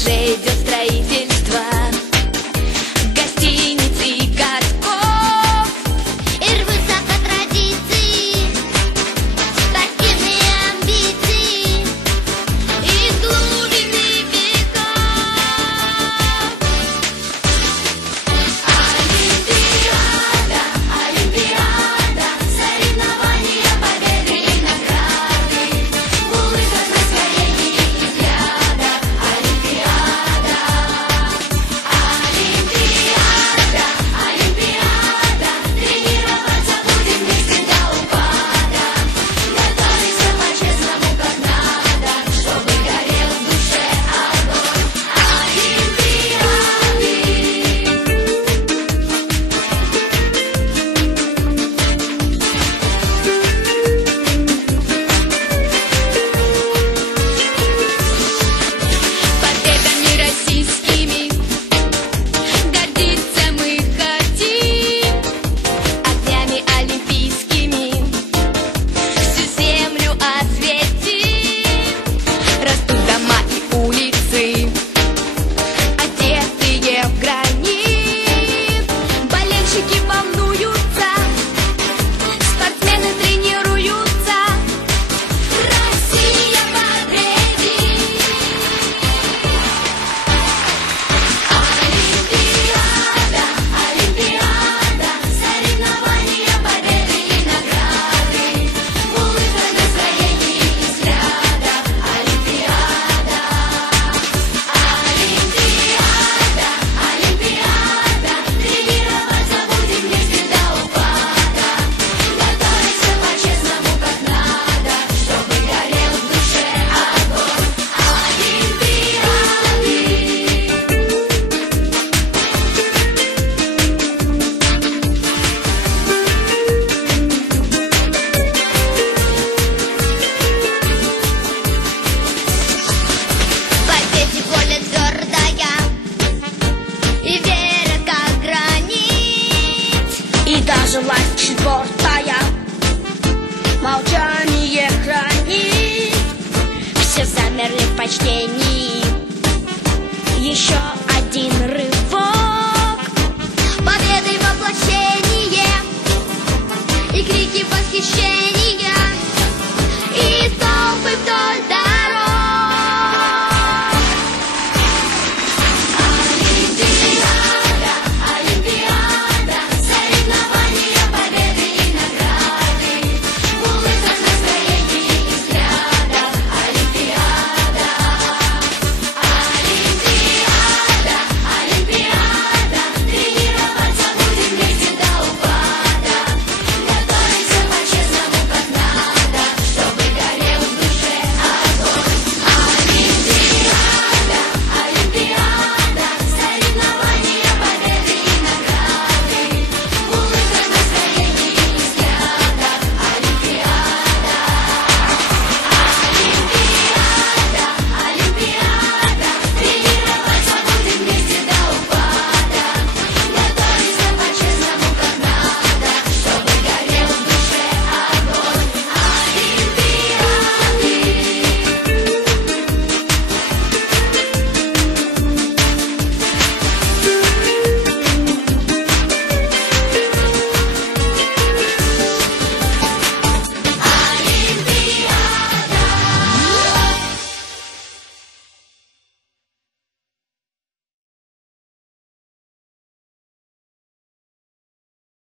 уже идет строительство гостиниц и городков. И рвутся по традиции спортивные амбиции из глубины веков. Олимпиада, Олимпиада, соревнования, победы и награды, в улыбках, настроении и взглядах. Олимпиада, Олимпиада, Олимпиада, тренироваться будем вместе до упада, готовиться по-честному как надо, чтобы горел в душе огонь Олимпиады. Победами российскими гордиться мы хотим, огнями олимпийскими всю землю осветим. Растут дома и улицы, одетые в гранит, болельщики волнуются, спортсмены тренируются. Россия победит! Олимпиада, Олимпиада, соревнования, победы и награды, в улыбках, настроении и взглядах. Олимпиада, Олимпиада, Олимпиада, тренироваться будем вместе до упада, готовиться по-честному как надо, чтобы горел в душе огонь Олимпиады. В победе воля твердая и вера как гранит, И даже власть четвертая молчание хранит. Все замерли в почтении. Еще один рывок. победы воплощение и крики восхищения.